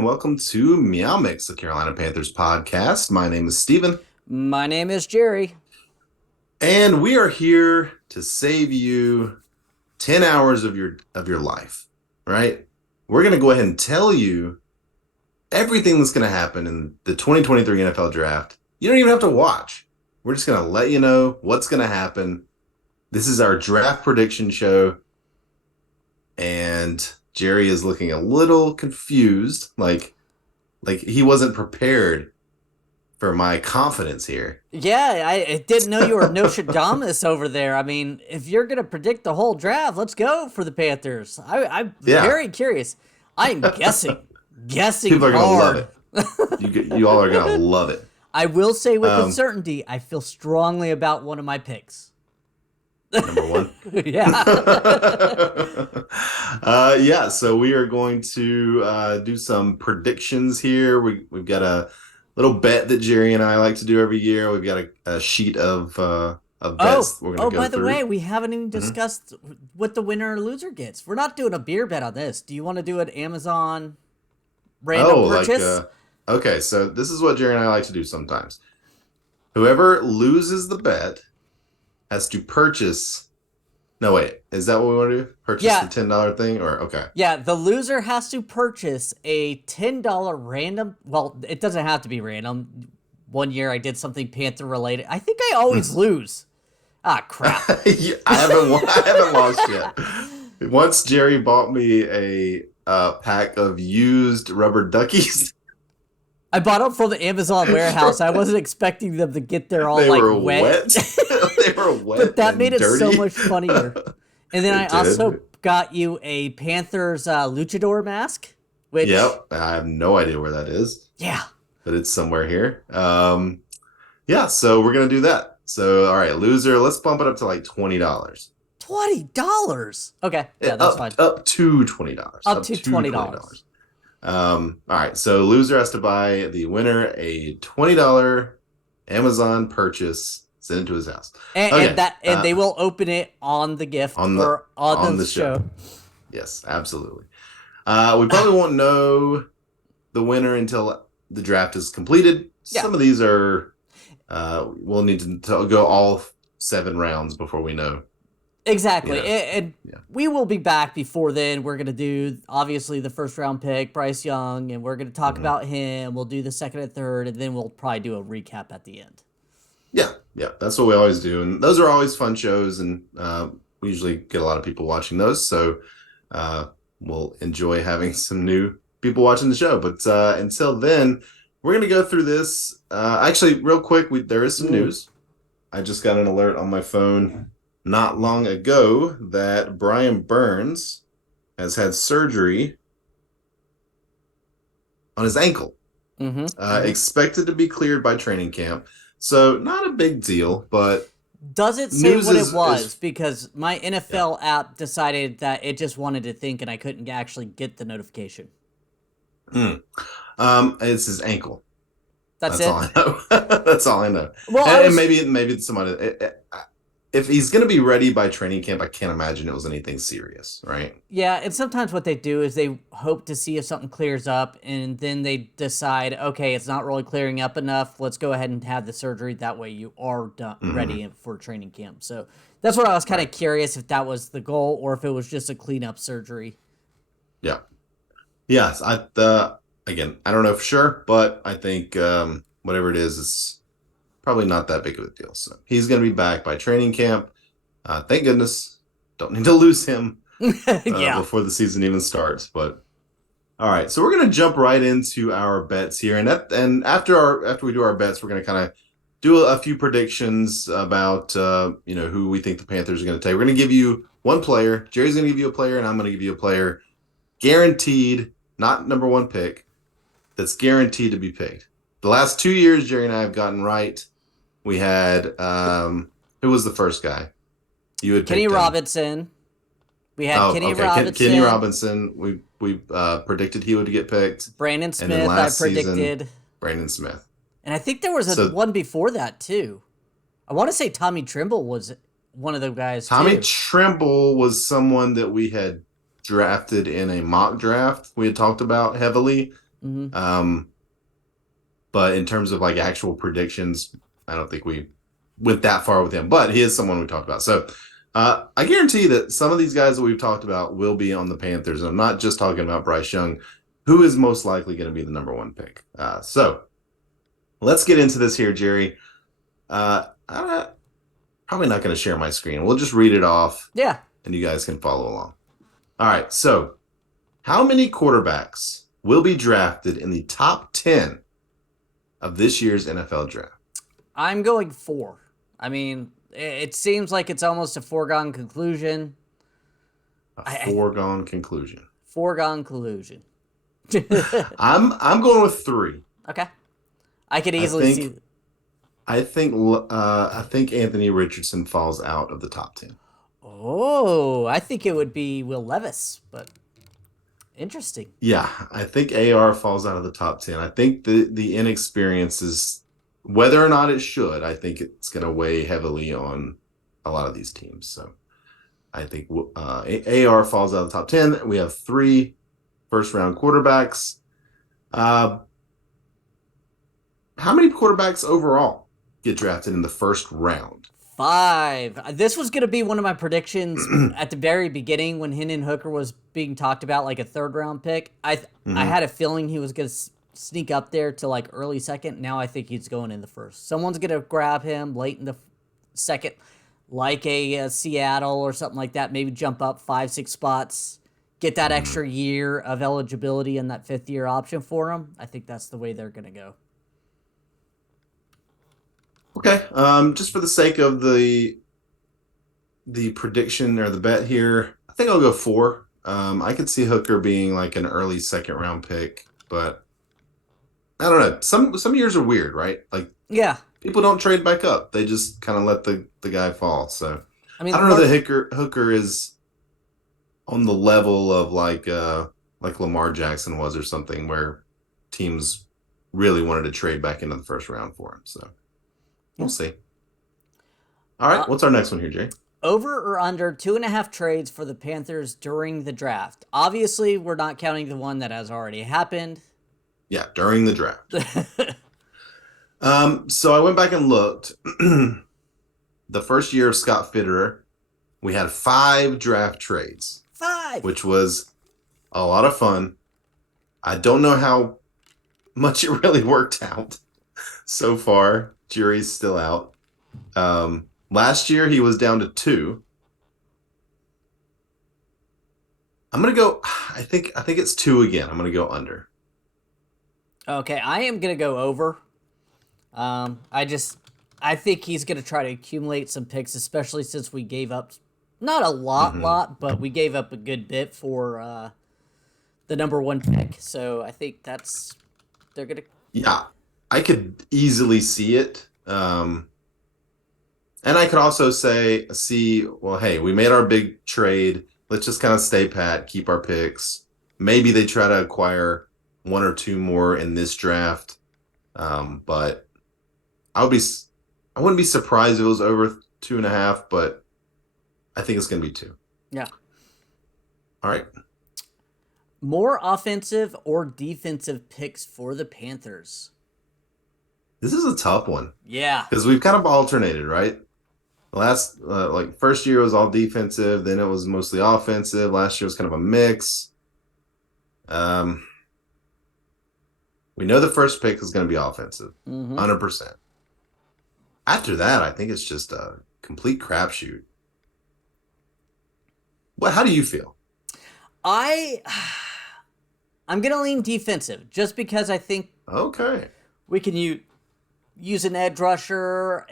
and welcome to MeowMix, the Carolina Panthers podcast. My name is Steven. My name is Jerry. And we are here to save you 10 hours of your life, right? We're going to go ahead and tell you everything that's going to happen in the 2023 NFL Draft. You don't even have to watch. We're just going to let you know what's going to happen. This is our draft prediction show. And Jerry is looking a little confused, like he wasn't prepared for my confidence here. Yeah, I didn't know you were Nostradamus over there. I mean, if you're going to predict the whole draft, let's go for the Panthers. I'm very curious. I'm guessing People are hard. Going to love it. You all are going to love it. I will say with certainty, I feel strongly about one of my picks. Number one. Yeah. Yeah, so we are going to do some predictions here. We've got a little bet that Jerry and I like to do every year. We've got a sheet of bets we're going to go by the through. way, we haven't even discussed what the winner or loser gets. We're not doing a beer bet on this. Do you want to do an Amazon random purchase? Okay, so this is what Jerry and I like to do sometimes. Whoever loses the bet has to purchase. No, wait. Is that what we want to do? Purchase the $10 thing? Or okay. Yeah, the loser has to purchase a $10 random. Well, it doesn't have to be random. One year I did something Panther related. I think I always lose. Ah, crap. I haven't lost yet. Once Jerry bought me a pack of used rubber duckies. I bought them from the Amazon warehouse. I wasn't expecting them to get there all wet. They were wet. But that made it dirty. so much funnier. And then I also got you a Panthers luchador mask. Which, yep. I have no idea where that is. Yeah. But it's somewhere here. Yeah, so we're going to do that. So, all right, loser, let's bump it up to like $20. $20? Okay. Yeah, that's fine. Up to $20. Up to $20. All right, so loser has to buy the winner a $20 Amazon purchase, send it to his house. And they will open it on the gift on the show. Yes, absolutely. We probably won't know the winner until the draft is completed. Yeah. Some of these are we'll need to go all 7 rounds before we know. Exactly. And we will be back before then. We're going to do, obviously, the first round pick, Bryce Young, and we're going to talk about him. We'll do the second and third, and then we'll probably do a recap at the end. Yeah, that's what we always do. And those are always fun shows, and we usually get a lot of people watching those. So we'll enjoy having some new people watching the show. But until then, we're going to go through this. Actually, real quick, there is some news. I just got an alert on my phone not long ago that Brian Burns has had surgery on his ankle. Expected to be cleared by training camp. So not a big deal, but does it say what it was? Because my NFL app decided that it just wanted to think and I couldn't actually get the notification. It's his ankle. That's all I know. That's all I know. Well, and maybe somebody. If he's going to be ready by training camp, I can't imagine it was anything serious, right? Yeah, and sometimes what they do is they hope to see if something clears up, and then they decide, okay, it's not really clearing up enough. Let's go ahead and have the surgery. That way you are ready for training camp. So that's what I was kind of curious if that was the goal or if it was just a cleanup surgery. Yeah. Yes. Again, I don't know for sure, but I think whatever it is, it's probably not that big of a deal. So he's going to be back by training camp. Thank goodness. Don't need to lose him before the season even starts. But all right, so we're going to jump right into our bets here, and after we do our bets, we're going to kind of do a few predictions about who we think the Panthers are going to take. We're going to give you one player. Jerry's going to give you a player, and I'm going to give you a player, guaranteed, not number one pick, that's guaranteed to be picked. The last 2 years, Jerry and I have gotten right. We had who was the first guy? You had Kenny Robinson. We had Kenny Robinson. Kenny Robinson. We predicted he would get picked. Brandon Smith. I predicted. Brandon Smith. And I think there was one before that too. I want to say Tommy Tremble was one of the guys. Tommy Tremble was someone that we had drafted in a mock draft. We had talked about heavily. Mm-hmm. Um, but in terms of like actual predictions, I don't think we went that far with him. But he is someone we talked about. So I guarantee that some of these guys that we've talked about will be on the Panthers. And I'm not just talking about Bryce Young, who is most likely going to be the number one pick. So let's get into this here, Jerry. I'm probably not going to share my screen. We'll just read it off Yeah. and you guys can follow along. All right. So, how many quarterbacks will be drafted in the top 10 of this year's NFL draft? I'm going 4. I mean, it seems like it's almost a foregone conclusion. A I foregone conclusion. foregone conclusion. I'm going with 3. Okay. I could I easily think see. I think Anthony Richardson falls out of the top 10. Oh, I think it would be Will Levis, but interesting. Yeah, I think AR falls out of the top 10. I think the inexperience is whether or not it should, I think it's going to weigh heavily on a lot of these teams. So I think AR falls out of the top 10. We have 3 first round quarterbacks. Uh, how many quarterbacks overall get drafted in the first round? 5. This was going to be one of my predictions at the very beginning when Hendon Hooker was being talked about like a third round pick. I Mm-hmm. had a feeling he was going to sneak up there to like early second. Now I think he's going in the first. Someone's going to grab him late in the second, like a Seattle or something like that. Maybe jump up 5, 6 spots, get that Mm-hmm. extra year of eligibility and that 5th year option for him. I think that's the way they're going to go. Okay. Just for the sake of the prediction or the bet here, I think I'll go 4. I could see Hooker being like an early second round pick, but I don't know. Some years are weird, right? Like Yeah. people don't trade back up; they just kind of let the guy fall. So I mean, I don't know that Hooker is on the level of like Lamar Jackson was or something, where teams really wanted to trade back into the first round for him. So we'll yeah. see. All right, what's our next one here, Jay? Over or under 2.5 trades for the Panthers during the draft. Obviously, we're not counting the one that has already happened. Yeah, during the draft. So I went back and looked. The first year of Scott Fitterer, we had 5 draft trades, 5. which was a lot of fun. I don't know how much it really worked out so far. Jury's still out. Last year he was down to 2. I'm gonna go. I think it's 2 again. I'm gonna go under. Okay, I am gonna go over. I think he's gonna try to accumulate some picks, especially since we gave up not a Hmm. lot, but we gave up a good bit for the number 1 pick. So I think they're gonna. Yeah, I could easily see it. And I could also see, well, hey, we made our big trade. Let's just kind of stay pat, keep our picks. Maybe they try to acquire 1 or 2 more in this draft. But I would be, I wouldn't be surprised if it was over 2.5, but I think it's going to be 2. Yeah. All right. More offensive or defensive picks for the Panthers? This is a tough one Yeah. because we've kind of alternated, right? Last, like first year was all defensive, then it was mostly offensive. Last year was kind of a mix. Um, we know the first pick is going to be offensive, Mm-hmm. 100%. After that, I think it's just a complete crapshoot. What? How do you feel? I I'm gonna lean defensive just because I think Okay. we can use an edge rusher,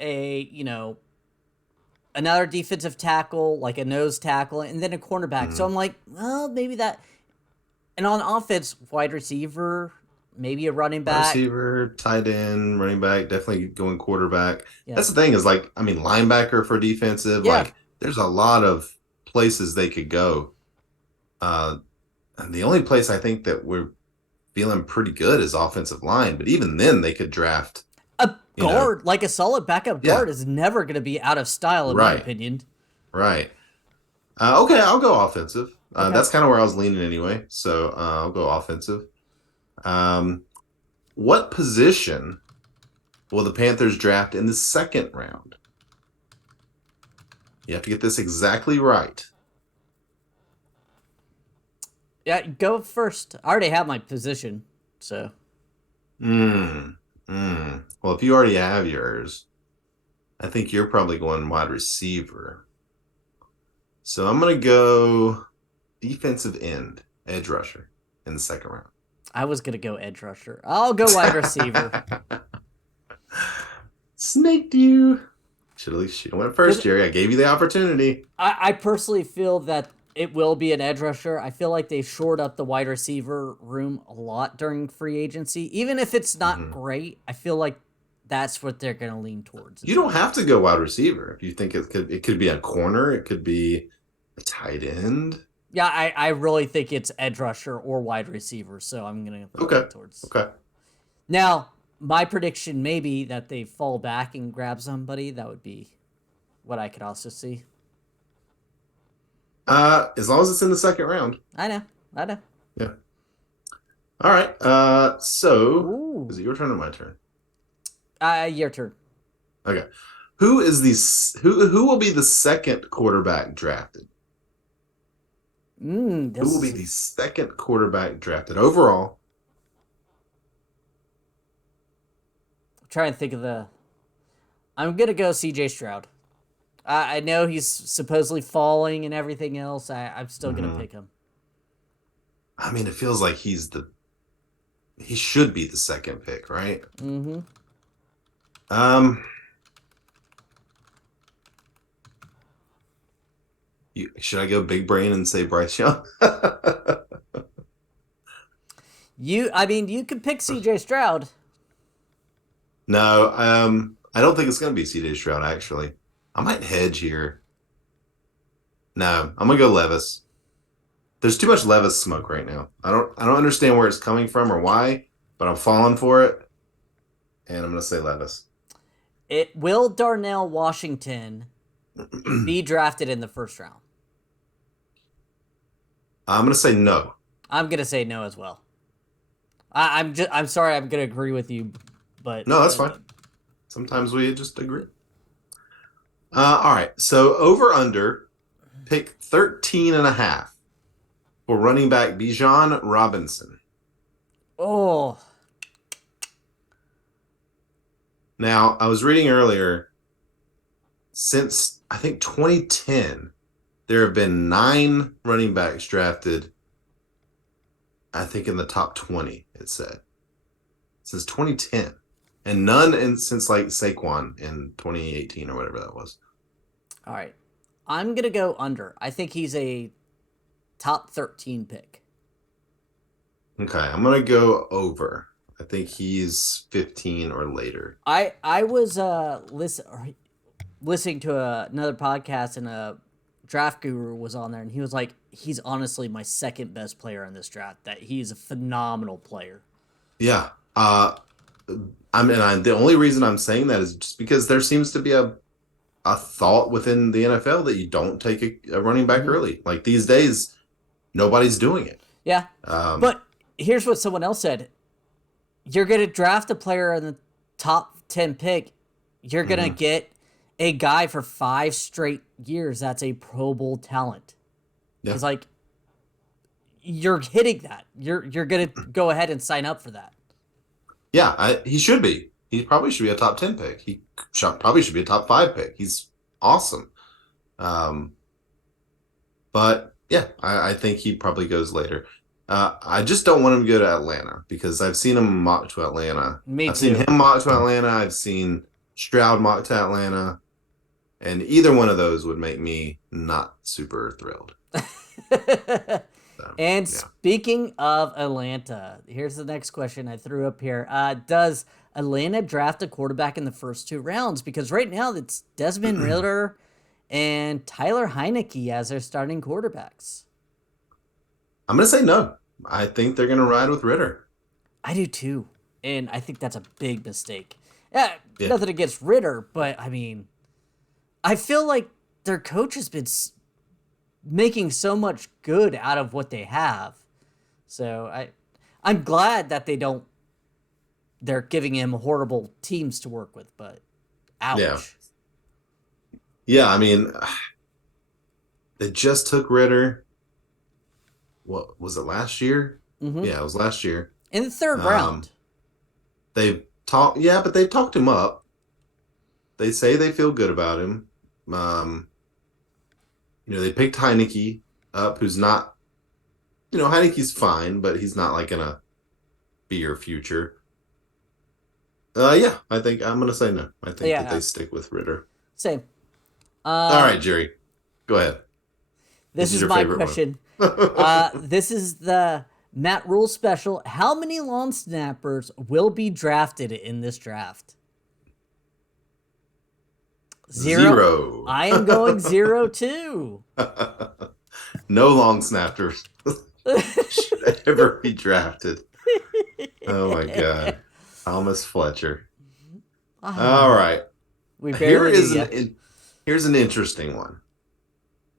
another defensive tackle, like a nose tackle, and then a cornerback. So Mhm. I'm like, well, maybe that. And on offense, wide receiver, maybe a running Wide back. receiver, tight end, running back, definitely going quarterback. Yeah, That's the thing is like, I mean, linebacker for defensive, yeah. like there's a lot of places they could go. Uh, and the only place I think that we're feeling pretty good is offensive line, but even then they could draft, A you know, guard, like a solid backup yeah, guard, is never going to be out of style, in my right, opinion. right. Okay, I'll go offensive. Okay. That's kind of where I was leaning anyway, so I'll go offensive. Um, what position will the Panthers draft in the second round? You have to get this exactly right. Yeah, go first. I already have my position, so Hmm. Well, if you already have yours, I think you're probably going wide receiver. So I'm going to go defensive end, edge rusher in the second round. I was gonna go edge rusher. I'll go wide receiver Snaked you. Should have went because first, Jerry. I gave you the opportunity. I personally feel that it will be an edge rusher. I feel like they shored up the wide receiver room a lot during free agency. Even if it's not Mhm. great, I feel like that's what they're gonna lean towards You as don't well. have to go wide receiver if you think it could be a corner, it could be a tight end. Yeah, I really think it's edge rusher or wide receiver, so I'm gonna Okay. lean towards. Okay. Now, my prediction may be that they fall back and grab somebody. That would be what I could also see. As long as it's in the second round. I know, I know. Yeah. All right. So is Ooh, it your turn or my turn? your turn. Okay. Who will be the second quarterback drafted? Who will be This. the second quarterback drafted overall? I'm trying to think of the. I'm gonna go C.J. Stroud. I know he's supposedly falling and everything else. I'm still gonna Hmm. pick him. I mean, it feels like he should be the second pick, right? Mm-hmm. Um, should I go big brain and say Bryce Young? I mean, you could pick C.J. Stroud. No, I don't think it's gonna be CJ Stroud actually. I might hedge here. No, I'm gonna go Levis. There's too much Levis smoke right now. I don't understand where it's coming from or why, but I'm falling for it, and I'm gonna say Levis. It will Darnell Washington be drafted in the first round? I'm gonna say no. I'm gonna say no as well. I'm sorry. I'm gonna agree with you, but No, that's fine. Sometimes we just agree. All right. So over under pick 13 and a half for running back Bijan Robinson. oh Now, I was reading earlier, since I think 2010, there have been 9 running backs drafted, I think in the top 20, it said, since 2010. And since like Saquon in 2018 or whatever that was. all right. I'm gonna go under. I think he's a top 13 pick. Okay, I'm gonna go over. I think he's 15 or later. I was listening to another podcast and a draft guru was on there and he was like he's honestly my second best player in this draft. That he's a phenomenal player. Yeah. The only reason I'm saying that is just because there seems to be a thought within the NFL that you don't take a running back Mm-hmm. early. Like these days, nobody's doing it. Yeah, Um, but here's what someone else said: you're gonna draft a player in the top 10 pick. You're gonna mhm. get a guy for 5 straight years that's a Pro Bowl talent. Yeah. He's like, you're hitting that. You're gonna go ahead and sign up for that. Yeah, he should be. He probably should be a top 10 pick. Probably should be a top 5 pick. He's awesome. Um, but yeah, I think he probably goes later. I just don't want him to go to Atlanta because I've seen him mock to Atlanta. Me I've seen too. him mock to Atlanta. I've seen Stroud mock to Atlanta. And either one of those would make me not super thrilled. So, And yeah. speaking of Atlanta, here's the next question I threw up here. Does Atlanta draft a quarterback in the first 2 rounds? Because right now it's Desmond Ritter and Tyler Heineke as their starting quarterbacks. I'm going to say no. I think they're going to ride with Ritter. I do too. And I think that's a big mistake. Yeah, Yeah. nothing against Ritter, but I mean, I feel like their coach has been making so much good out of what they have. So I'm glad that they're giving him horrible teams to work with, but Yeah. ouch. Yeah, I mean, they just took Ritter. What was it last year? Mm-hmm. Yeah, it was last year. In the third Um, round. they've talked, yeah, but they've talked him up. They say they feel good about him. Um, they picked Heineke up, who's not, Heineke's fine, but he's not like gonna be your future. Yeah, I think I'm gonna say no. I think that Yeah, they stick with Ritter. same. All Um, right, Jerry, go ahead. Which this is is your my favorite one? question. This is the Matt Rule special. How many long snappers will be drafted in this draft? Zero. Zero. I am going zero too. No long snappers should ever be drafted. Oh my God. Thomas Fletcher. All Ah, right. we Here barely knew is you. here's an interesting one.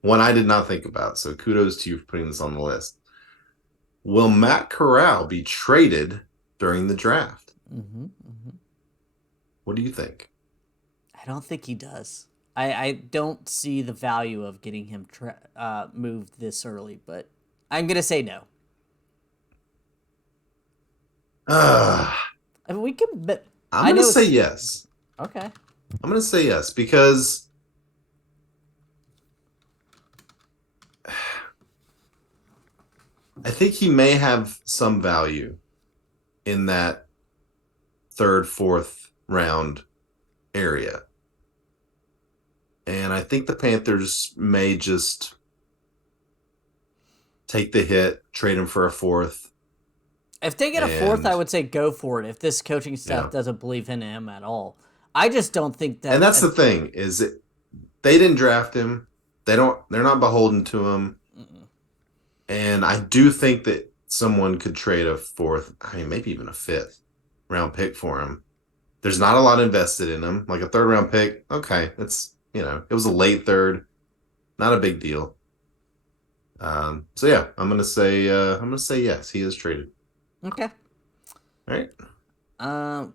One I did not think about. So kudos to you for putting this on the list. Will Matt Corral be traded during the draft? Hmm. What do you think? I don't think he does. I don't see the value of getting him moved this early, but I'm gonna say no. Uh, I mean, we can, but I'm I gonna know say it's yes. okay. I'm gonna say yes because I think he may have some value in that third, fourth round area. And I think the Panthers may just take the hit, trade him for a fourth, If they get a fourth, I and would say go for it. If this coaching staff yeah. doesn't believe in him at all, I just don't think And that. that's the thing is they didn't draft him. They're not beholden to him. And I do think that someone could trade a fourth, I mean maybe even a fifth round pick for him. There's not a lot invested in him. Like a third round pick, okay, it was a late third, not a big deal. So yeah, I'm gonna say yes, he is traded. Okay. All right. Um,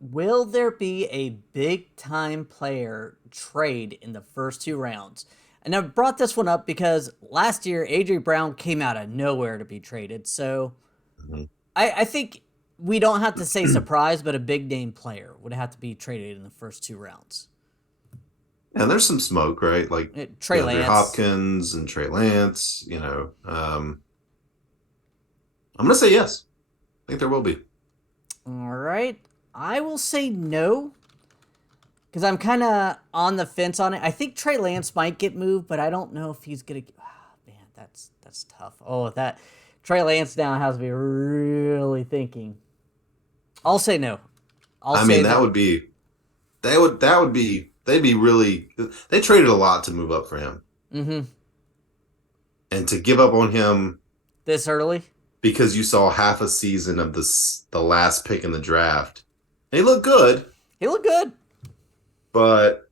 will there be a big time player trade in the first two rounds? And I brought this one up because last year AJ Brown came out of nowhere to be traded. So Mhm. I think we don't have to say surprise, but a big name player would have to be traded in the first two rounds. And there's some smoke, right? Like Trey DeAndre Lance. Hopkins and Trey Lance, I'm gonna say yes. I think there will be. All right. I will say no because I'm kind of on the fence on it. I think Trey Lance might get moved, but I don't know if he's gonna. Oh, man, that's tough. Oh, that Trey Lance now has me really thinking. I'll say no. I'll I say mean, that. that would be they'd be really they traded a lot to move up for him. Mm-hmm. And to give up on him This early, because you saw half a season of the last pick in the draft. They look good, he looked good. but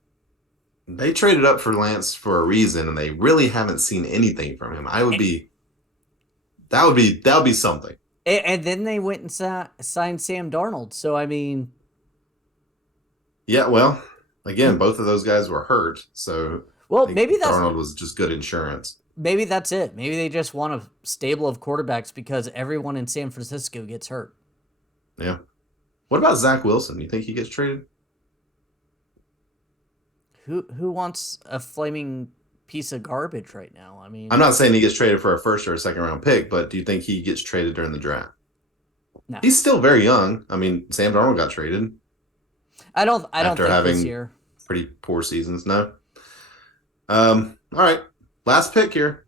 they traded up for Lance for a reason, and they really haven't seen anything from him. That would be something. And then they went and signed Sam Darnold. So I mean, Yeah, well, again, both of those guys were hurt, so well, I think Darnold was just good insurance. maybe that's it. Maybe they just want a stable of quarterbacks because everyone in San Francisco gets hurt. Yeah. What about Zach Wilson? You think he gets traded? Who wants a flaming piece of garbage right now? I I'm mean, not saying he gets traded for a first or a second round pick, but do you think he gets traded during the draft? no. He's still very young. I mean, Sam Darnold got traded I don't after think this having year. pretty poor seasons. No. All right. Last pick here.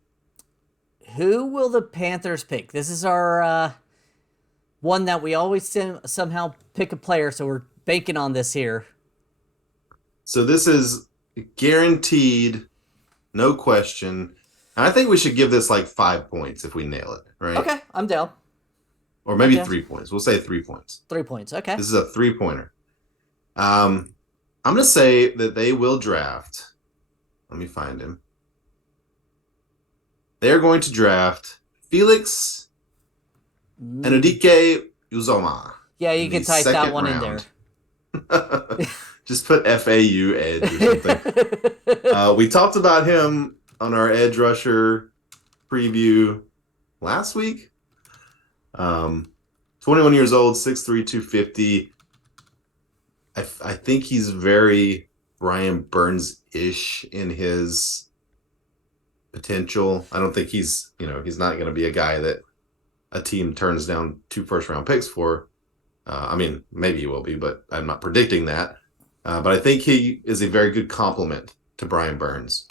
Who will the Panthers pick? This is our one that we always somehow pick a player, so we're banking on this here. So this is guaranteed, no question. And I think we should give this like 5 points if we nail it, right? Okay, I'm down. Or I'm maybe down. 3 points. We'll say 3 points. 3 points. Okay. This is a 3 pointer. I'm going to say that they will draft. Let me find him. They're going to draft Felix and Mm. Odike Uzoma Yeah, you in the could type that second one in round. there. Just put FAU edge or something. We talked about him on our edge rusher preview last week. Um, 21 years old, 6'3", 250. I think he's very Brian Burns-ish in his potential. I don't think he's not going to be a guy that a team turns down 2 first-round picks for. I mean, maybe he will be, but I'm not predicting that. But I think he is a very good complement to Brian Burns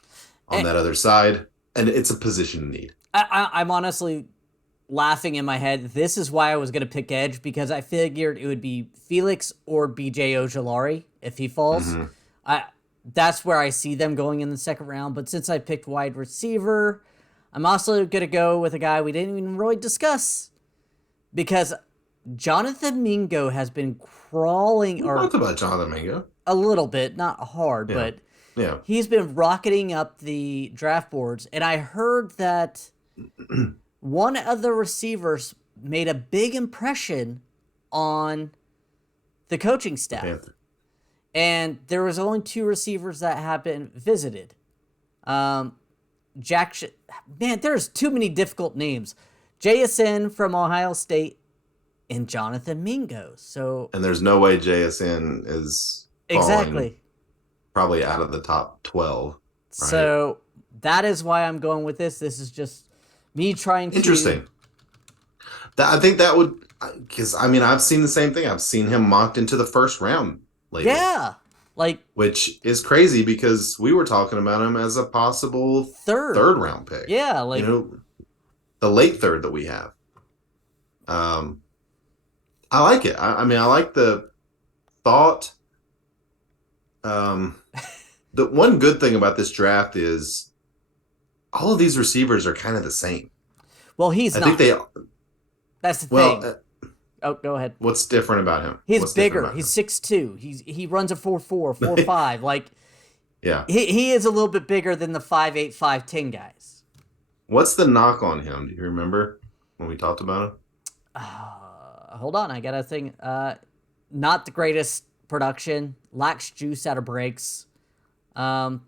on And that other side, and it's a position need. I'm honestly laughing in my head. This is why I was going to pick edge because I figured it would be Felix or BJ Ojolari if he falls. Mm-hmm. I That's where I see them going in the second round. But since I picked wide receiver, I'm also going to go with a guy we didn't even really discuss because Jonathan Mingo has been crawling We or talked about Jonathan Mingo. a little bit, not hard, Yeah, but yeah. he's been rocketing up the draft boards. And I heard that one of the receivers made a big impression on the coaching The staff. Panther. And there was only 2 receivers that have been visited. Um, Jack, man, there's too many difficult names. JSN from Ohio State and Jonathan Mingo. So And there's no way JSN is falling exactly. probably out of the top 12, right? So that is why I'm going with this. This is just me trying to. Interesting. I think that would, because I mean, I've seen the same thing. I've seen him mocked into the first round lately, Yeah, like which is crazy because we were talking about him as a possible third. third round pick. Yeah, You like know, the late third that we have. Um, I like it. I mean, I like the thought. Um, the one good thing about this draft is all of these receivers are kind of the same. well, he's I think not. they, That's the well, thing. Oh, go ahead. what's different about him? He's What's different bigger. about He's him? 6'2". He runs a 4'4", 4'5". Like Yeah. he is a little bit bigger than the 5'8", 5'10" guys. What's the knock on him? Do you remember when we talked about him? Hold on, I got a thing. Not the greatest production. Lacks juice out of breaks. Um,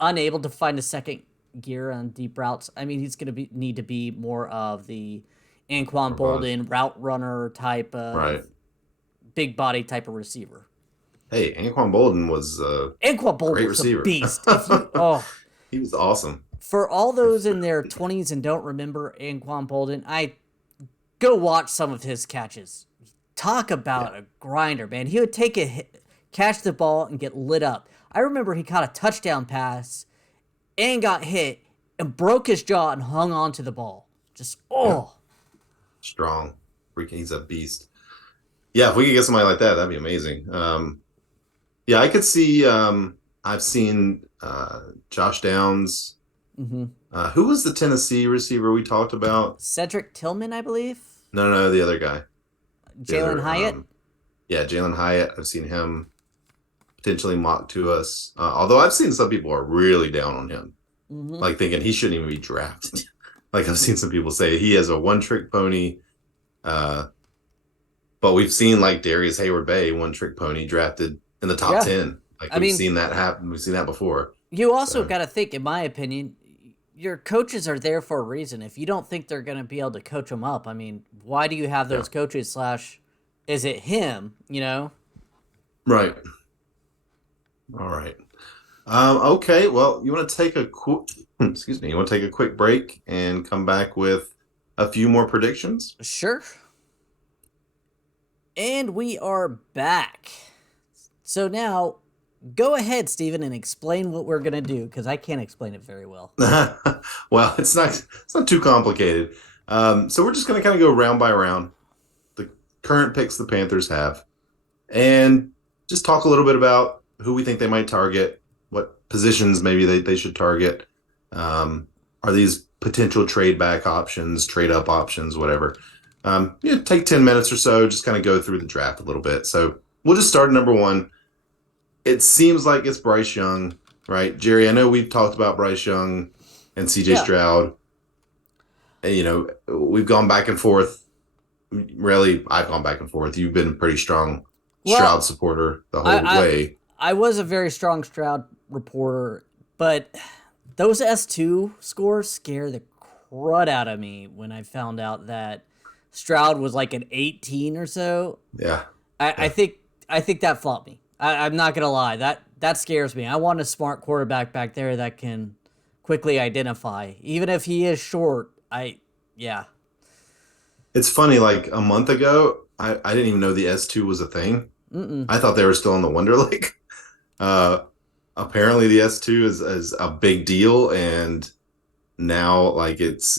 Unable to find a second gear on deep routes. I mean, he's going to need to be more of the Anquan Ravon. Bolden route runner type of Right. big body type of receiver. Hey, Anquan Bolden was a Anquan Bolden great was a receiver. beast. If you He was awesome. for all those in their 20s and don't remember Anquan Bolden, I go watch some of his catches. Talk about Yeah. a grinder, man. He would take a hit, catch the ball and get lit up. I remember he caught a touchdown pass and got hit and broke his jaw and hung on to the ball. Just Yeah. oh, Strong. Freaking, he's a beast. Yeah, if we could get somebody like that, that'd be amazing. Yeah, I could see. I've seen Josh Downs. mm-hmm. Who was the Tennessee receiver we talked about? Cedric Tillman, I believe. No, the other guy. The Jalen other, Hyatt. Yeah, Jalen Hyatt. I've seen him potentially mocked to us. Although I've seen some people are really down on him, Mm-hmm. like thinking he shouldn't even be drafted. Like I've seen some people say he has a one-trick pony. But we've seen like Darius Hayward-Bay, one-trick pony, drafted in the top Yeah. 10. Like I we've mean, seen that happen. We've seen that before. you also So got to think, in my opinion, your coaches are there for a reason. If you don't think they're going to be able to coach them up, I mean, why do you have yeah, those coaches? Slash, is it him? You know? right. All right. Okay. Well, you want to take a quick, excuse me. You want to take a quick break and come back with a few more predictions? Sure. And we are back. So now, go ahead, Steven, and explain what we're going to do, because I can't explain it very well. Well, it's not too complicated. So we're just going to kind of go round by round, the current picks the Panthers have, and just talk a little bit about who we think they might target, what positions maybe they should target. Are these potential trade back options, trade up options, whatever? Take 10 minutes or so, just kind of go through the draft a little bit. So we'll just start at number 1. It seems like it's Bryce Young, right? Jerry, I know we've talked about Bryce Young and CJ Yeah. Stroud. we've gone back and forth. Really, I've gone back and forth. You've been a pretty strong Well, Stroud supporter the whole I way. I was a very strong Stroud reporter, but those S2 scores scare the crud out of me when I found out that Stroud was like an 18 or so. Yeah, I yeah. think I think that flopped me. I'm not gonna lie. That scares me. I want a smart quarterback back there that can quickly identify. Even if he is short, yeah. It's funny. Like a month ago, I didn't even know the S2 was a thing. Mm-mm. I thought they were still in the Wonder Lake. Uh, Apparently the S2 is a big deal, and now like it's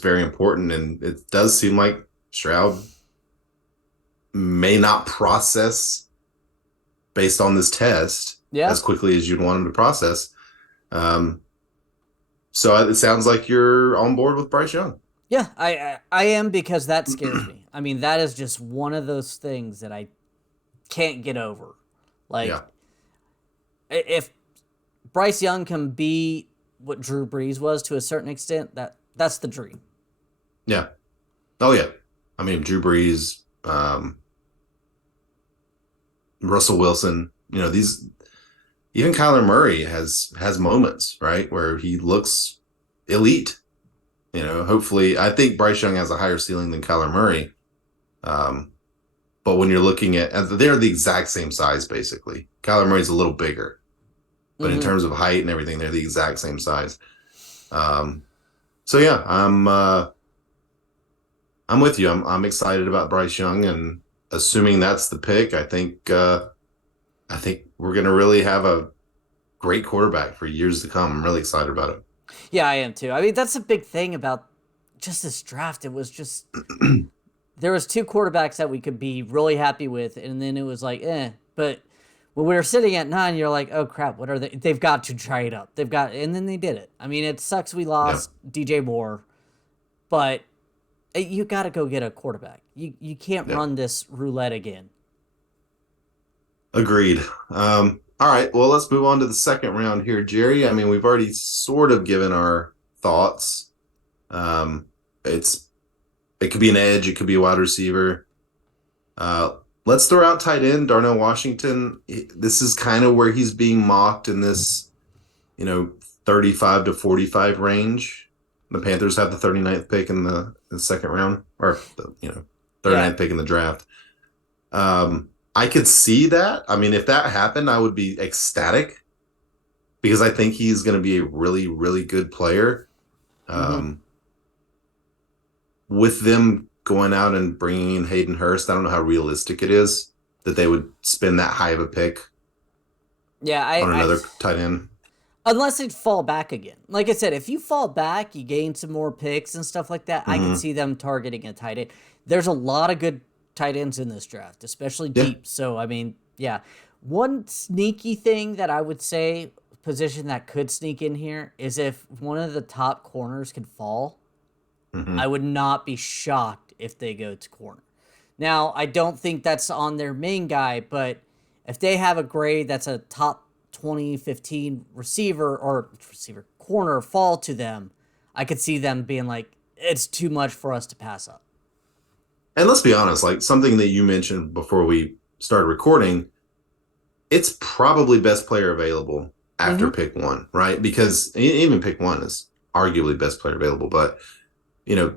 very important, and it does seem like Stroud may not process based on this test Yeah. as quickly as you'd want him to process. Um, so it sounds like you're on board with Bryce Young. Yeah, I am because that scares me. I mean, that is just one of those things that I can't get over. Like Yeah, if Bryce Young can be what Drew Brees was to a certain extent, that's the dream. yeah, oh yeah. I mean, Drew Brees, Russell Wilson. These even Kyler Murray has moments right where he looks elite. Hopefully, I think Bryce Young has a higher ceiling than Kyler Murray. Um, but when you're looking at, they're the exact same size basically. Kyler Murray's a little bigger, but in Mm-hmm. terms of height and everything, they're the exact same size. Um, so yeah, I'm with you. I'm excited about Bryce Young, and assuming that's the pick, I think we're gonna really have a great quarterback for years to come. I'm really excited about Yeah, I am too. I mean, that's a big thing about just this draft. It was just it. there was two quarterbacks that we could be really happy with, and then it was like, eh. But when we were sitting at 9, you're like, oh crap, what are they? They've got to try it up. They've got, and then they did it. I mean, it sucks we Yeah, lost DJ Moore, but you got to go get a quarterback. You can't yeah, run this roulette again. agreed. All right, well, let's move on to the second round here, Jerry. I mean, we've already sort of given our thoughts. Um, it's it could be an edge, it could be a wide receiver. Let's throw out tight end Darnell Washington. This is kind of where he's being mocked in this, you know, 35 to 45 range. The Panthers have the 39th pick in the second round, or the, Yeah, 39th pick in the draft. I could see that. I mean, if that happened, I would be ecstatic because I think he's going to be a really, really good player. mm-hmm. Um, with them going out and bringing in Hayden Hurst, I don't know how realistic it is that they would spend that high of a pick Yeah. on another tight end. Unless they fall back again. Like I said, if you fall back, you gain some more picks and stuff like that. I could Mm-hmm. see them targeting a tight end. There's a lot of good tight ends in this draft, especially Yeah. deep. So I mean, yeah. One sneaky thing that I would say position that could sneak in here is if one of the top corners could fall. I Mm-hmm. would not be shocked if they go to corner. Now, I don't think that's on their main guy, but if they have a grade that's a top 2015 receiver or receiver corner fall to them, I could see them being like, it's too much for us to pass up. And let's be honest, like something that you mentioned before we started recording, it's probably best player available after Mm-hmm. pick one, right? Because even pick one is arguably best player available, but you know,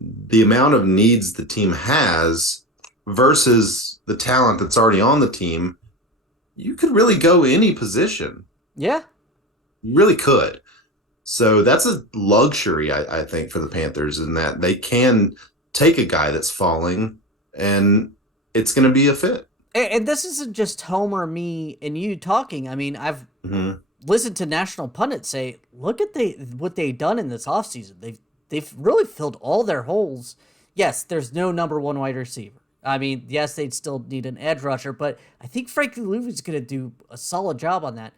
the amount of needs the team has versus the talent that's already on the team, you could really go any position. Yeah. You really could. So that's a luxury, I think, for the Panthers in that they can take a guy that's falling and it's going to be a fit. And this isn't just Homer, me, and you talking. I mean, I've Mm-hmm. listened to national pundits say, look at what they've done in this offseason. They've really filled all their holes. Yes, there's no number one wide receiver. I mean, yes, they'd still need an edge rusher, but I think Frankie Louis's going to do a solid job on that.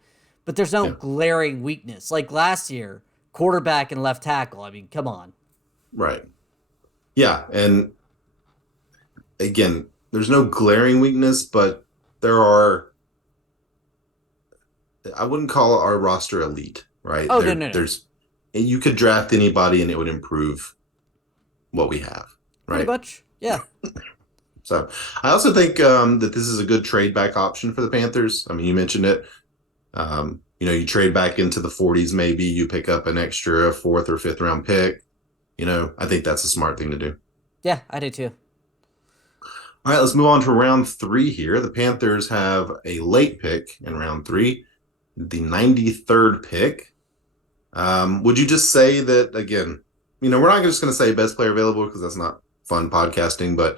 But there's no Yeah, glaring weakness. Like last year, quarterback and left tackle. I mean, come on. right. Yeah. And again, there's no glaring weakness, but there are, I wouldn't call our roster elite, right? Oh, no, no, no. You could draft anybody and it would improve what we have, Pretty right? much. Yeah. So I also think that this is a good trade back option for the Panthers. I mean, you mentioned it. You trade back into the 40s, maybe you pick up an extra fourth or fifth round pick. I think that's a smart thing to do. Yeah, I do too. All right, let's move on to round three here. The Panthers have a late pick in round three, the 93rd pick. Would you just say that, again, we're not just going to say best player available because that's not fun podcasting, but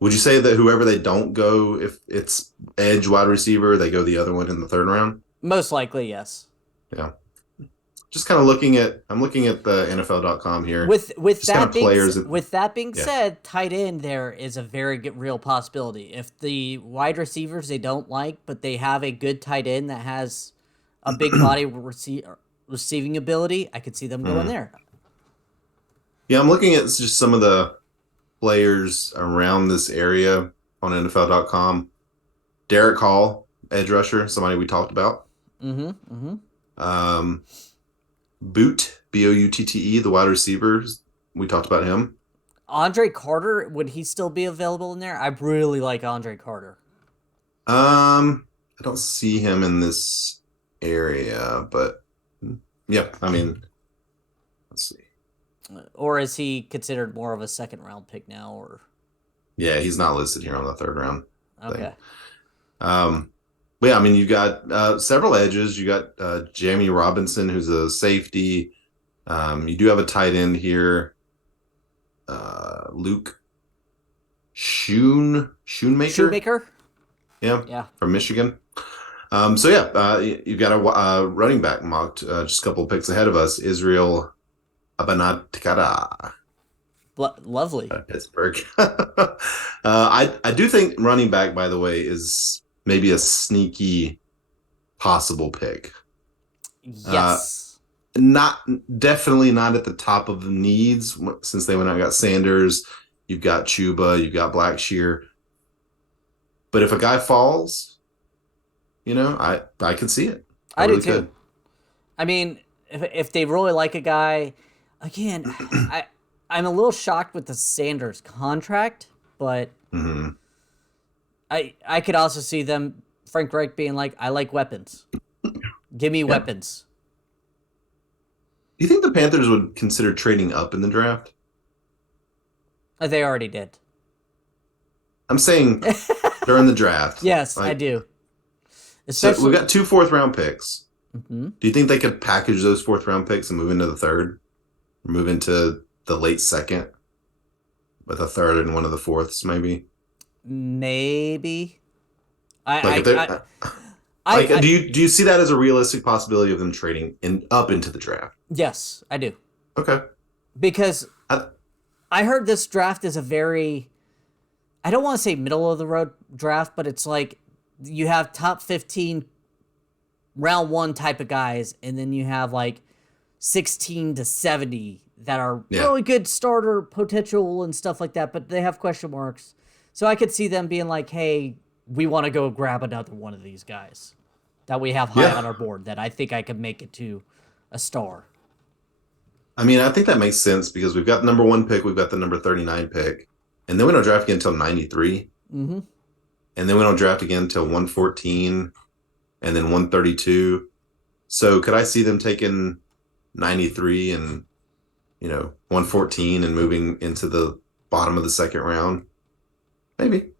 would you say that whoever they don't go, if it's edge wide receiver, they go the other one in the third round? Most likely, yes. Yeah. Just kind of I'm looking at the NFL.com here. With Just kind of that being players. with that being Yeah. said, tight end there is a very good real possibility. If the wide receivers they don't like, but they have a good tight end that has a big body receiving ability, I could see them going there. Yeah, I'm looking at just some of the players around this area on NFL.com. Derek Hall, edge rusher, somebody we talked about. Mm-hmm. Mm-hmm. Um, Boutte, the wide receivers, we talked about him. Andre Carter, would he still be available in there? I really like Andre Carter. I don't see him in this area, but yeah, I mean, let's see. Or is he considered more of a second round pick now? Or Yeah, he's not listed here on the third round okay, thing. But yeah, I mean, you've got several edges. You got Jamie Robinson, who's a safety. You do have a tight end here, Luke Shoemaker. Yeah. From Michigan. So yeah, you've got a running back mocked just a couple of picks ahead of us, Israel Abanatikara. Lovely. Pittsburgh. I do think running back, by the way, is maybe a sneaky possible pick. Yes. Definitely not at the top of the needs since they went out and got Sanders. You've got Chuba, you've got Blackshear. But if a guy falls, I could see it. I really do too. Could. I mean, if they really like a guy, again, I'm a little shocked with the Sanders contract, but I could also see them, Frank Reich being like, I like weapons. Give me weapons. Do you think the Panthers would consider trading up in the draft? They already did. I'm saying during the draft. Yes, I do. Especially, so we've got 2 4th-round picks. Mm-hmm. Do you think they could package those 4th-round picks and move into the third? Or move into the late second with a third and one of the fourths, maybe? Maybe. Do you see that as a realistic possibility of them trading up into the draft? Yes, I do. Okay. Because I heard this draft is a very, I don't want to say middle of the road draft, but it's like you have top 15 round 1 type of guys, and then you have like 16 to 70 that are really good starter potential and stuff like that, but they have question marks. So I could see them being like, hey, we want to go grab another one of these guys that we have high on our board that I think I could make it to a star. I mean, I think that makes sense because we've got the number 1 pick, we've got the number 39 pick, and then we don't draft again until 93. Mm-hmm. And then we don't draft again until 114 and then 132. So could I see them taking 93 and 114 and moving into the bottom of the second round? Maybe.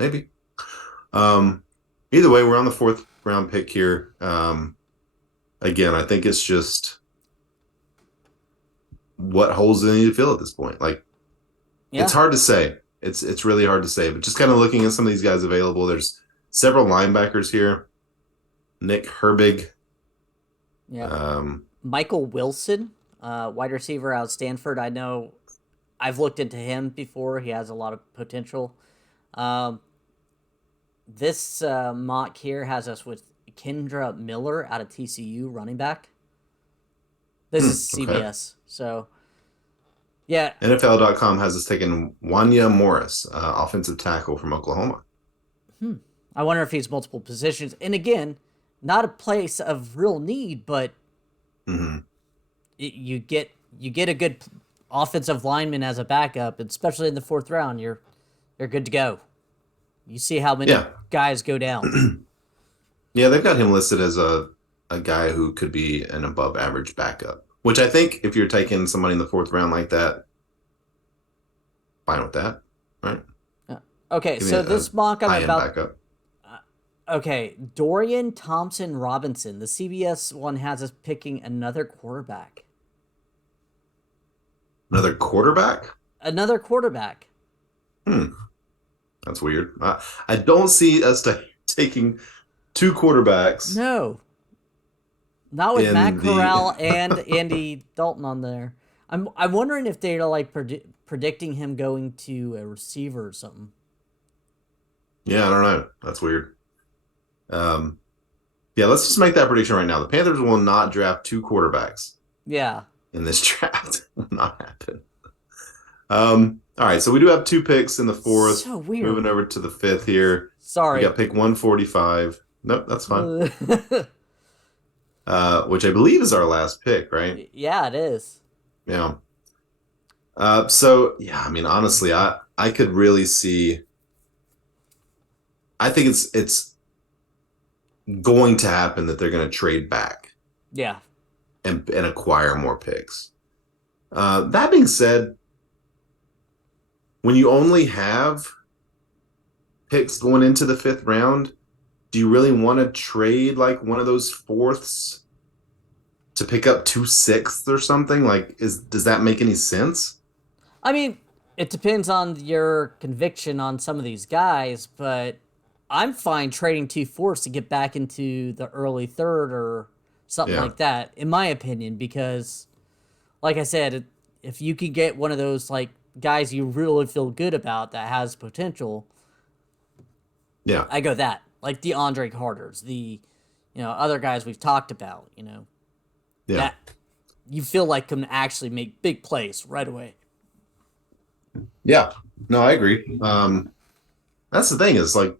Either way, we're on the 4th round pick here. Again, I think it's just what holes do they need to fill at this point? It's hard to say. It's really hard to say. But just kind of looking at some of these guys available, there's several linebackers here. Nick Herbig. Yeah. Michael Wilson, wide receiver out of Stanford. I know I've looked into him before. He has a lot of potential. This mock here has us with Kendra Miller out of TCU, running back. This is CBS. So, yeah. NFL.com has us taking Wanya Morris, offensive tackle from Oklahoma. I wonder if he's multiple positions. And again, not a place of real need, but you get a good offensive lineman as a backup, especially in the fourth round, you're good to go. You see how many Yeah. guys go down. Yeah, they've got him listed as a guy who could be an above average backup, which I think if you're taking somebody in the fourth round like that, fine with that, right? Okay, Give me so a this mock I'm high end about. backup. Okay, Dorian Thompson Robinson. The CBS one has us picking another quarterback. Another quarterback? Another quarterback. Hmm, that's weird. I don't see us taking two quarterbacks No, not with Matt in the. Corral and Andy Dalton on there. I'm wondering if they're like predicting him going to a receiver or something. Yeah, I don't know. That's weird. Um, yeah, let's just make that prediction right now. The Panthers will not draft two quarterbacks Yeah. in this draft. Will not happen. All right, so we do have two picks in the fourth. So weird. Moving over to the fifth here. We Sorry. got pick 145. Nope, that's fine. Which I believe is our last pick, right? Yeah, it is. Yeah. So yeah, I mean, honestly, I could really see. I think it's going to happen that they're going to trade back Yeah. and acquire more picks. That being said, when you only have picks going into the fifth round, do you really want to trade like one of those fourths to pick up two sixths or something? Like, does that make any sense? I mean, it depends on your conviction on some of these guys, but I'm fine trading two fourths to get back into the early third or something Yeah, like that, in my opinion, because, like I said, if you can get one of those like guys you really feel good about that has potential, yeah, I go that. Like the Andre Carters, the other guys we've talked about, yeah, that you feel like can actually make big plays right away. yeah. No, I agree. That's the thing is like,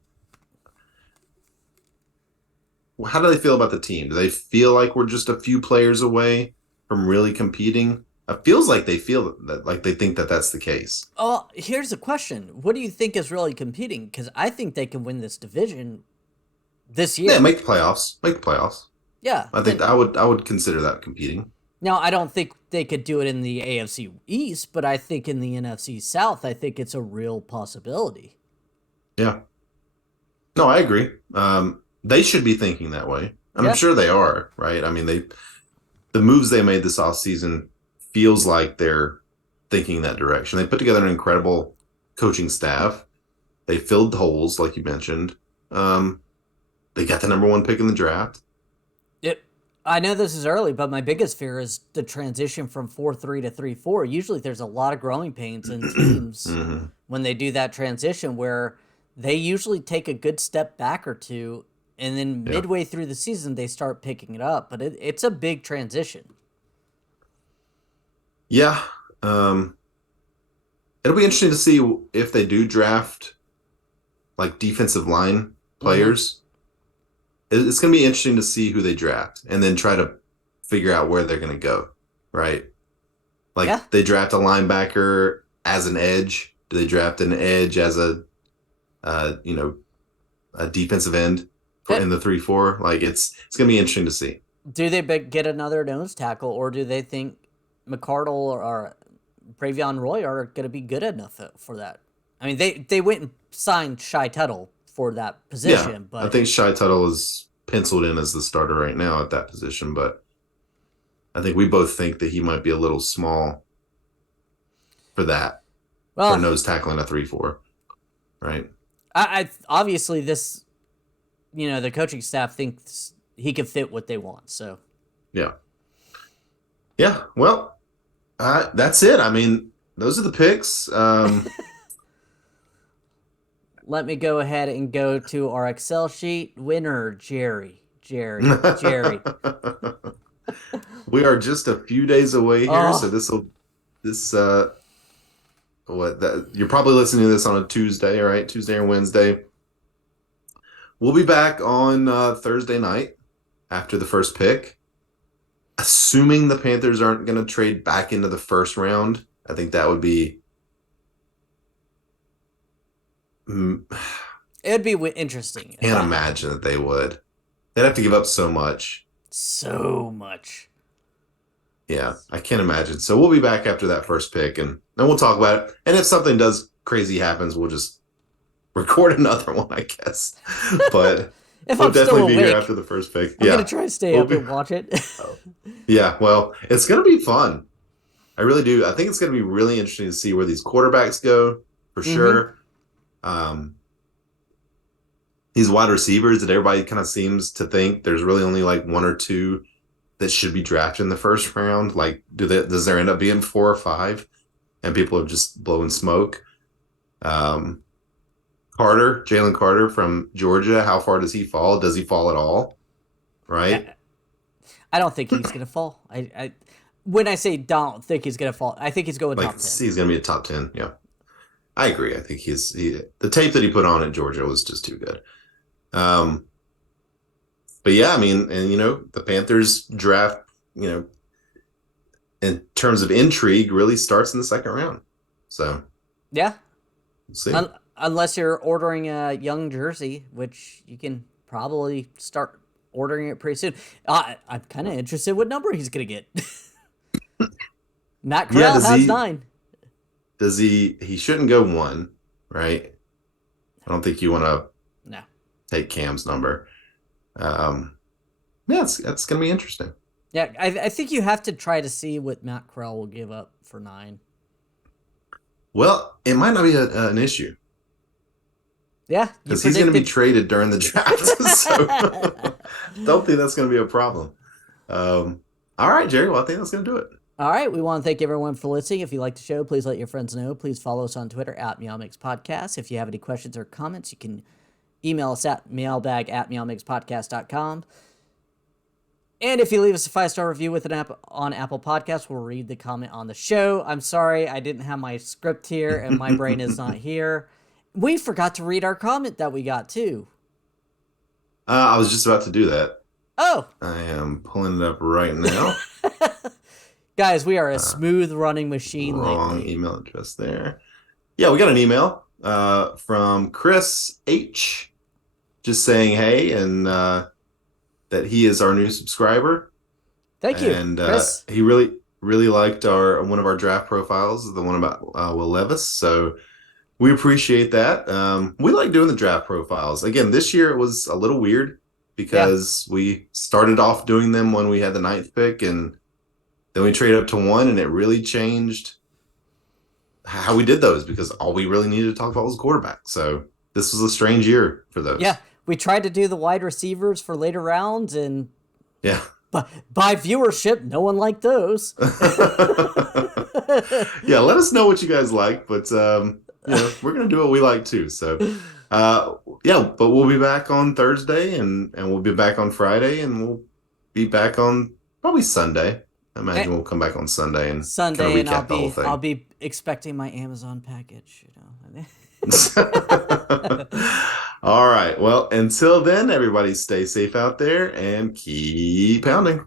how do they feel about the team? Do they feel like we're just a few players away from really competing? It feels like they feel that, like they think that that's the case. Oh, here's the question: what do you think is really competing? Because I think they can win this division this Yeah, year. make the playoffs. Make the playoffs. Yeah. I think And I would consider that competing. now I don't think they could do it in the AFC East, but I think in the NFC South, I think it's a real possibility. Yeah. No, I agree. They should be thinking that way. I'm Yeah. sure they are, right? I mean, the moves they made this offseason feels like they're thinking that direction. They put together an incredible coaching staff. They filled holes, like you mentioned. Um, they got the number one pick in the draft. It. I know this is early, but my biggest fear is the transition from 4-3 to 3-4. Usually, there's a lot of growing pains in teams Hmm. when they do that transition, where they usually take a good step back or two, and then Yeah. midway through the season they start picking it up. But it's a big transition. Yeah. Um, it'll be interesting to see if they do draft like defensive line Mm-hmm. players. It's going to be interesting to see who they draft and then try to figure out where they're going to go, right? Yeah. Like they draft a linebacker as an edge. Do they draft an edge as uh, you know, a defensive end for It, in the 3-4? Like it's going to be interesting to see. do they get another nose tackle, or do they think McCardle or Bravion Roy are going to be good enough for that? I mean, they went and signed Shy Tuttle for that Yeah, position, I but think Shy Tuttle is penciled in as the starter right now at that position, but I think we both think that he might be a little small for that, for well, nose tackling a 3-4, right? I obviously this the coaching staff thinks he can fit what they want. So Yeah. Yeah. Well, that's it. I mean, those are the picks. let me go ahead and go to our Excel sheet. Winner Jerry. We are just a few days away here, so Oh, this what that you're probably listening to this on a Tuesday, right? Tuesday or Wednesday. We'll be back on Thursday night after the first pick, assuming the Panthers aren't going to trade back into the first round. I think that would be. mm, It would be interesting. Can't imagine that they would. They'd have to give up so much. So much. Yeah, I can't imagine. So we'll be back after that first pick, and then we'll talk about it. And if something does crazy happens, we'll just record another one, I guess. But If we'll I'm still definitely be here awake, after the first pick. I'm gonna Yeah, try to stay we'll up be. and watch it. Oh, yeah, well, it's gonna be fun. I really do. I think it's gonna be really interesting to see where these quarterbacks go for Mm-hmm. sure. Um, these wide receivers that everybody kind of seems to think there's really only like one or two that should be drafted in the first round. Like, does there end up being four or five, and people are just blowing smoke? Um, Jalen Carter from Georgia. How far does he fall? Does he fall at all? Right? I don't think he's gonna fall. When I say don't think he's gonna fall, I think he's going Like, top 10. he's going to be a top 10. Yeah, I agree. I think the tape that he put on at Georgia was just too good. Um, but yeah, I mean, and the Panthers draft, you know, in terms of intrigue, really starts in the second round. So Yeah, we'll see. unless you're ordering a young jersey, which you can probably start ordering it pretty soon. I'm kind of interested what number he's gonna get. Matt Yeah, Corral has 9. does he shouldn't go one, right? I don't think you want to No. take Cam's number. Um, yeah, that's gonna be interesting. Yeah, I think you have to try to see what Matt Corral will give up for 9. Well, it might not be an issue Yeah, you because he's going to be predicted. traded during the draft, so don't think that's going to be a problem. All right, Jerry. Well, I think that's going to do it. All right, we want to thank everyone for listening. If you like the show, please let your friends know. Please follow us on Twitter at MeowMix Podcast. If you have any questions or comments, you can email us at mailbag@meowmixpodcast.com. And if you leave us a 5-star review with an app on Apple Podcasts, we'll read the comment on the show. I'm sorry, I didn't have my script here and my brain is not here. We forgot to read our comment that we got too. I was just about to do that. Oh, I am pulling it up right now. guys, we are a smooth running machine Wrong lately. email address there. Yeah, we got an email from Chris H. Just saying hey, and that he is our new subscriber. Thank you, And Chris. he really liked our one of our draft profiles, the one about Will Levis. So we appreciate that. We like doing the draft profiles. Again, this year it was a little weird Yeah. because we started off doing them when we had the 9th pick, and then we traded up to 1, and it really changed how we did those because all we really needed to talk about was quarterback. So this was a strange year for those. Yeah. We tried to do the wide receivers for later rounds, and Yeah. by viewership, no one liked those. Yeah, let us know what you guys like, but we're gonna do what we like too. So yeah, but we'll be back on Thursday, and we'll be back on Friday, and we'll be back on probably Sunday. I imagine we'll come back on Sunday and kind of Sunday, and recap the whole thing. I'll be expecting my Amazon package. All right. Well, until then, everybody stay safe out there and keep pounding.